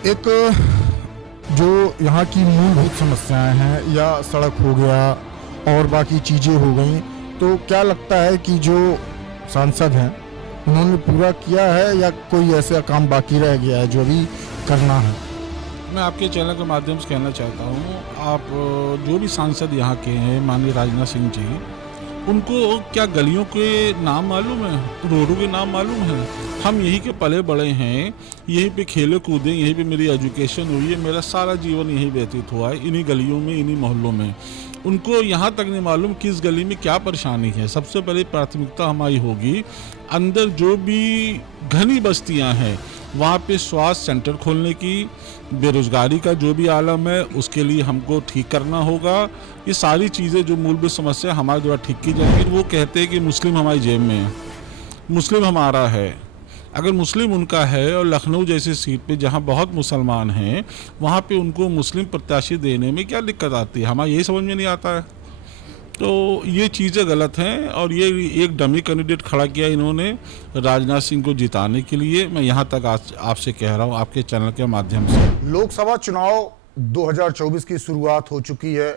एक जो यहाँ की मूलभूत समस्याएं हैं या सड़क हो गया और बाकी चीज़ें हो गई, तो क्या लगता है कि जो सांसद हैं उन्होंने पूरा किया है या कोई ऐसा काम बाकी रह गया है जो अभी करना है? मैं आपके चैनल के माध्यम से कहना चाहता हूँ, आप जो भी सांसद यहाँ के हैं माननीय राजनाथ सिंह जी, उनको क्या गलियों के नाम मालूम है, रोडों के नाम मालूम है? हम यहीं के पले बड़े हैं, यहीं पे खेले कूदे, यहीं पे मेरी एजुकेशन हुई है, मेरा सारा जीवन यहीं व्यतीत हुआ है, इन्हीं गलियों में, इन्हीं मोहल्लों में। उनको यहाँ तक नहीं मालूम किस गली में क्या परेशानी है। सबसे पहले प्राथमिकता हमारी होगी, अंदर जो भी घनी बस्तियाँ हैं वहाँ पे स्वास्थ्य सेंटर खोलने की, बेरोज़गारी का जो भी आलम है उसके लिए हमको ठीक करना होगा। ये सारी चीज़ें जो मूलभूत समस्या हमारे द्वारा ठीक की जाएंगी। वो कहते हैं कि मुस्लिम हमारी जेब में है, मुस्लिम हमारा है। अगर मुस्लिम उनका है और लखनऊ जैसी सीट पे जहाँ बहुत मुसलमान हैं वहाँ पे उनको मुस्लिम प्रत्याशी देने में क्या दिक्कत आती है, हमारा यही समझ में नहीं आता है। तो ये चीज़ें गलत हैं और ये एक डमी कैंडिडेट खड़ा किया इन्होंने राजनाथ सिंह को जिताने के लिए। मैं यहाँ तक आज आपसे कह रहा हूँ आपके चैनल के माध्यम से। लोकसभा चुनाव 2024 की शुरुआत हो चुकी है,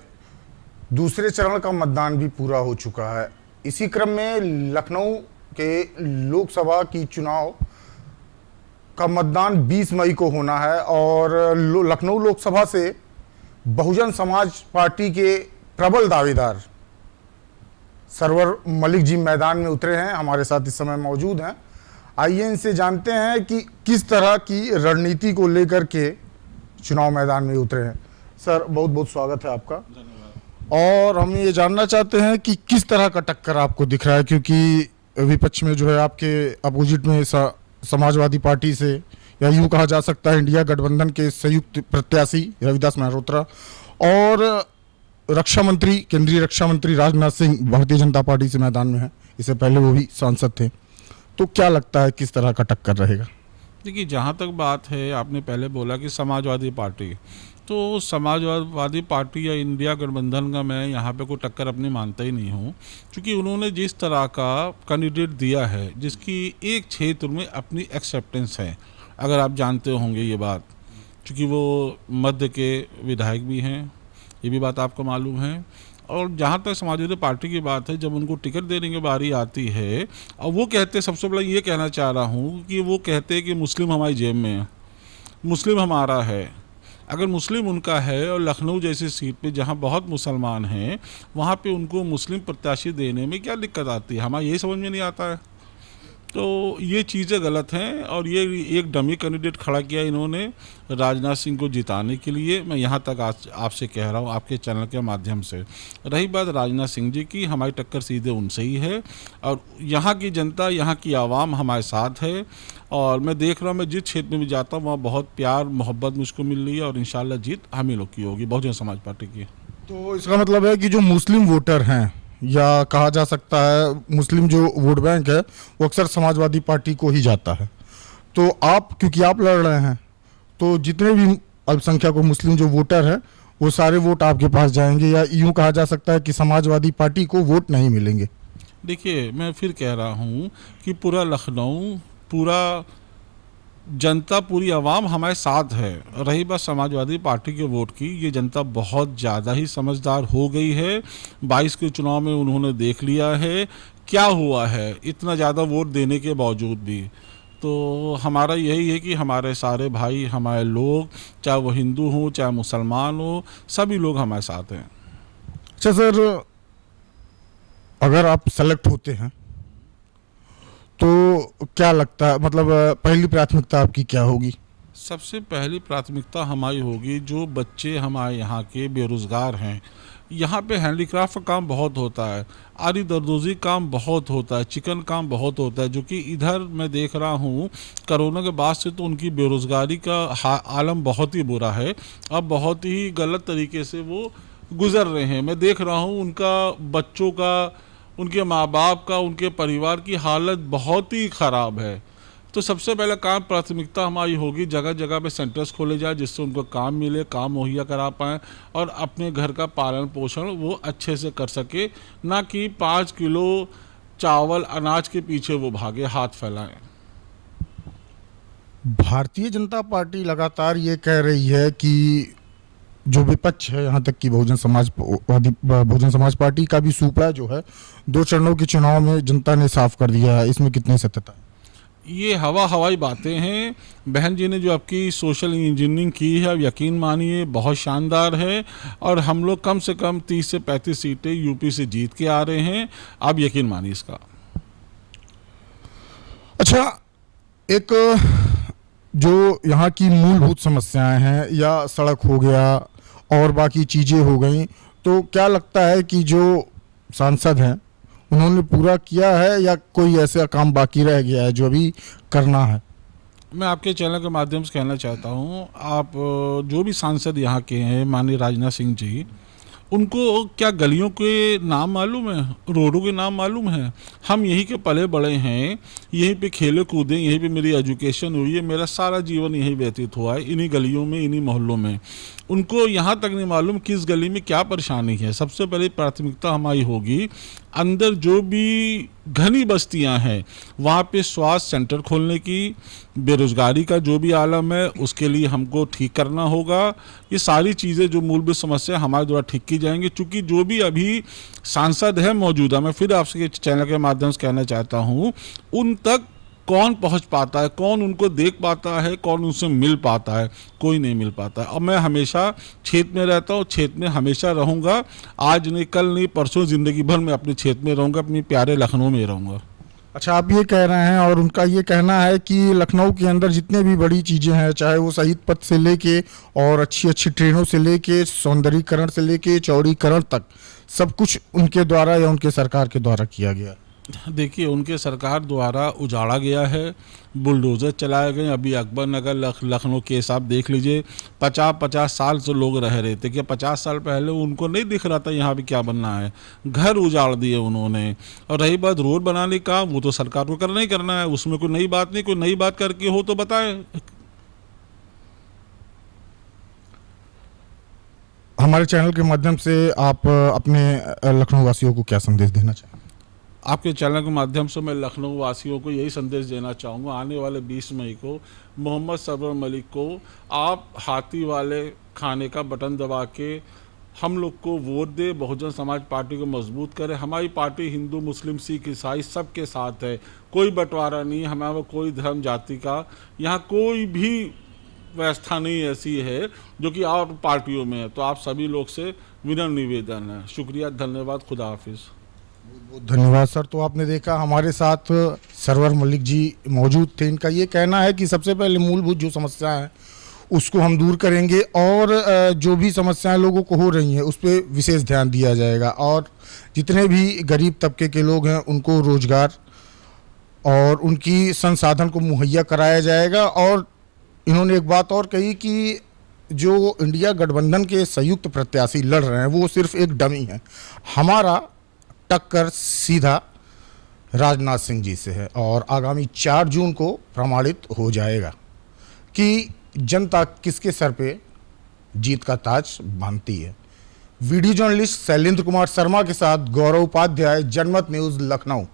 दूसरे चरण का मतदान भी पूरा हो चुका है। इसी क्रम में लखनऊ के लोकसभा की चुनाव का मतदान 20 मई को होना है और लखनऊ लोकसभा से बहुजन समाज पार्टी के प्रबल दावेदार सरवर मलिक जी मैदान में उतरे हैं, हमारे साथ इस समय मौजूद हैं। आइए इनसे जानते हैं कि किस तरह की रणनीति को लेकर के चुनाव मैदान में उतरे हैं। सर, बहुत बहुत स्वागत है आपका। और हम ये जानना चाहते हैं कि किस तरह का टक्कर आपको दिख रहा है, क्योंकि विपक्ष में जो है आपके अपोजिट में समाजवादी पार्टी से, या यूँ कहा जा सकता है इंडिया गठबंधन के संयुक्त प्रत्याशी रविदास मेहरोत्रा, और रक्षा मंत्री, केंद्रीय रक्षा मंत्री राजनाथ सिंह भारतीय जनता पार्टी से मैदान में है। इससे पहले वो भी सांसद थे। तो क्या लगता है किस तरह का टक्कर रहेगा? देखिए, जहाँ तक बात है, आपने पहले बोला कि समाजवादी पार्टी, तो समाजवादी पार्टी या इंडिया गठबंधन का मैं यहाँ पे कोई टक्कर अपनी मानता ही नहीं हूँ, क्योंकि उन्होंने जिस तरह का कैंडिडेट दिया है जिसकी एक क्षेत्र में अपनी एक्सेप्टेंस है, अगर आप जानते होंगे ये बात, क्योंकि वो मध्य के विधायक भी हैं, ये भी बात आपको मालूम है। और जहाँ तक समाजवादी पार्टी की बात है, जब उनको टिकट देने की बारी आती है और वो कहते हैं, सबसे पहले ये कहना चाह रहा हूँ कि वो कहते हैं कि मुस्लिम हमारी जेब में है, मुस्लिम हमारा है। अगर मुस्लिम उनका है और लखनऊ जैसी सीट पे जहाँ बहुत मुसलमान हैं वहाँ पे उनको मुस्लिम प्रत्याशी देने में क्या दिक्कत आती है, हमारा यही समझ में नहीं आता है। तो ये चीज़ें गलत हैं और ये एक डमी कैंडिडेट खड़ा किया इन्होंने राजनाथ सिंह को जिताने के लिए। मैं यहाँ तक आज आपसे कह रहा हूँ आपके चैनल के माध्यम से। रही बात राजनाथ सिंह जी की, हमारी टक्कर सीधे उनसे ही है और यहाँ की जनता, यहाँ की आवाम हमारे साथ है। और मैं देख रहा हूँ, मैं जिस क्षेत्र में भी जाता हूँ वहाँ बहुत प्यार मोहब्बत मुझको मिल रही है और इंशाल्लाह जीत हम ही लोग की होगी, बहुजन समाज पार्टी की। तो इसका मतलब है कि जो मुस्लिम वोटर हैं, या कहा जा सकता है मुस्लिम जो वोट बैंक है, वो अक्सर समाजवादी पार्टी को ही जाता है। तो आप, क्योंकि आप लड़ रहे हैं, तो जितने भी अल्पसंख्यक मुस्लिम जो वोटर हैं वो सारे वोट आपके पास जाएंगे, या यूं कहा जा सकता है कि समाजवादी पार्टी को वोट नहीं मिलेंगे? देखिए, मैं फिर कह रहा हूँ कि पूरा लखनऊ, पूरा जनता, पूरी आवाम हमारे साथ है। रही बात समाजवादी पार्टी के वोट की, ये जनता बहुत ज़्यादा ही समझदार हो गई है। 22 के चुनाव में उन्होंने देख लिया है क्या हुआ है, इतना ज़्यादा वोट देने के बावजूद भी। तो हमारा यही है कि हमारे सारे भाई, हमारे लोग, चाहे वो हिंदू हो चाहे मुसलमान हो, सभी लोग हमारे साथ हैं। अच्छा सर, अगर आप सेलेक्ट होते हैं तो क्या लगता है, मतलब पहली प्राथमिकता आपकी क्या होगी? सबसे पहली प्राथमिकता हमारी होगी जो बच्चे हमारे यहाँ के बेरोज़गार हैं। यहाँ पे हैंडीक्राफ्ट का काम बहुत होता है, आरी दरदोजी काम बहुत होता है, चिकन काम बहुत होता है, जो कि इधर मैं देख रहा हूँ कोरोना के बाद से तो उनकी बेरोज़गारी का आलम बहुत ही बुरा है। अब बहुत ही गलत तरीके से वो गुज़र रहे हैं। मैं देख रहा हूँ उनका, बच्चों का, उनके माँ बाप का, उनके परिवार की हालत बहुत ही ख़राब है। तो सबसे पहला काम, प्राथमिकता हमारी होगी जगह जगह पे सेंटर्स खोले जाए जिससे उनको काम मिले, काम मुहैया करा पाएँ और अपने घर का पालन पोषण वो अच्छे से कर सके, ना कि 5 किलो चावल अनाज के पीछे वो भागे, हाथ फैलाएं। भारतीय जनता पार्टी लगातार ये कह रही है कि जो विपक्ष है, यहाँ तक कि बहुजन समाज पार्टी का भी सूपड़ा जो है 2 चरणों के चुनाव में जनता ने साफ कर दिया है, इसमें कितनी सत्यता है? ये हवाई बातें हैं। बहन जी ने जो आपकी सोशल इंजीनियरिंग की है, अब यकीन मानिए बहुत शानदार है। और हम लोग कम से कम 30 से 35 सीटें यूपी से जीत के आ रहे हैं, आप यकीन मानिए इसका। अच्छा, एक जो यहाँ की मूलभूत समस्याएं हैं, या सड़क हो गया और बाकी चीज़ें हो गई, तो क्या लगता है कि जो सांसद हैं उन्होंने पूरा किया है, या कोई ऐसा काम बाकी रह गया है जो अभी करना है? मैं आपके चैनल के माध्यम से कहना चाहता हूँ, आप जो भी सांसद यहाँ के हैं, माननीय राजनाथ सिंह जी, उनको क्या गलियों के नाम मालूम है, रोडों के नाम मालूम है? हम यहीं के पले बड़े हैं, यहीं पे खेले कूदे, यहीं पे मेरी एजुकेशन हुई है, मेरा सारा जीवन यहीं व्यतीत हुआ है, इन्हीं गलियों में, इन्हीं मोहल्लों में। उनको यहाँ तक नहीं मालूम किस गली में क्या परेशानी है। सबसे पहले प्राथमिकता हमारी होगी, अंदर जो भी घनी बस्तियां हैं वहाँ पे स्वास्थ्य सेंटर खोलने की, बेरोजगारी का जो भी आलम है उसके लिए हमको ठीक करना होगा। ये सारी चीज़ें जो मूलभूत समस्या हमारे द्वारा ठीक की जाएंगी। चूँकि जो भी अभी सांसद है मौजूदा, मैं फिर आपसे चैनल के माध्यम से कहना चाहता हूँ, उन तक कौन पहुंच पाता है, कौन उनको देख पाता है, कौन उनसे मिल पाता है? कोई नहीं मिल पाता है। और मैं हमेशा क्षेत्र में रहता हूँ, क्षेत्र में हमेशा रहूँगा। आज नहीं, कल नहीं, परसों, ज़िंदगी भर मैं अपने क्षेत्र में रहूँगा, अपने प्यारे लखनऊ में रहूँगा। अच्छा, आप ये कह रहे हैं और उनका ये कहना है कि लखनऊ के अंदर जितने भी बड़ी चीज़ें हैं, चाहे वो शहीद पथ से लेके और अच्छी अच्छी ट्रेनों से लेके, सौंदर्यीकरण से लेके चौड़ीकरण तक, सब कुछ उनके द्वारा या उनके सरकार के द्वारा किया गया। देखिए, उनके सरकार द्वारा उजाड़ा गया है, बुलडोज़र चलाए गए। अभी अकबर नगर लखनऊ केस आप देख लीजिए, 50-50 साल से लोग रह रहे थे। क्या 50 साल पहले उनको नहीं दिख रहा था यहाँ भी क्या बनना है? घर उजाड़ दिए उन्होंने। और रही बात रोड बनाने का, वो तो सरकार को करना ही करना है, उसमें कोई नई बात नहीं। कोई नई बात करके हो तो बताए। हमारे चैनल के माध्यम से आप अपने लखनऊ वासियों को क्या संदेश देना चाहेंगे? आपके चैनल के माध्यम से मैं लखनऊ वासियों को यही संदेश देना चाहूँगा, आने वाले 20 मई को मोहम्मद सरवर मलिक को आप हाथी वाले खाने का बटन दबा के हम लोग को वोट दे, बहुजन समाज पार्टी को मजबूत करे। हमारी पार्टी हिंदू, मुस्लिम, सिख, ईसाई सबके साथ है, कोई बंटवारा नहीं, हमारा कोई धर्म जाति का यहाँ कोई भी व्यवस्था नहीं ऐसी है जो कि और पार्टियों में है। तो आप सभी लोग से विनम्र निवेदन है। शुक्रिया, धन्यवाद, खुदा हाफिज़। बहुत धन्यवाद सर। तो आपने देखा हमारे साथ सरवर मलिक जी मौजूद थे। इनका ये कहना है कि सबसे पहले मूलभूत जो समस्या है उसको हम दूर करेंगे, और जो भी समस्याएं लोगों को हो रही हैं उस पर विशेष ध्यान दिया जाएगा, और जितने भी गरीब तबके के लोग हैं उनको रोजगार और उनकी संसाधन को मुहैया कराया जाएगा। और इन्होंने एक बात और कही कि जो इंडिया गठबंधन के संयुक्त प्रत्याशी लड़ रहे हैं वो सिर्फ एक डमी है, हमारा टक्कर सीधा राजनाथ सिंह जी से है, और आगामी 4 जून को प्रमाणित हो जाएगा कि जनता किसके सर पे जीत का ताज बांधती है। वीडियो जर्नलिस्ट शैलेंद्र कुमार शर्मा के साथ गौरव उपाध्याय, जनमत न्यूज़, लखनऊ।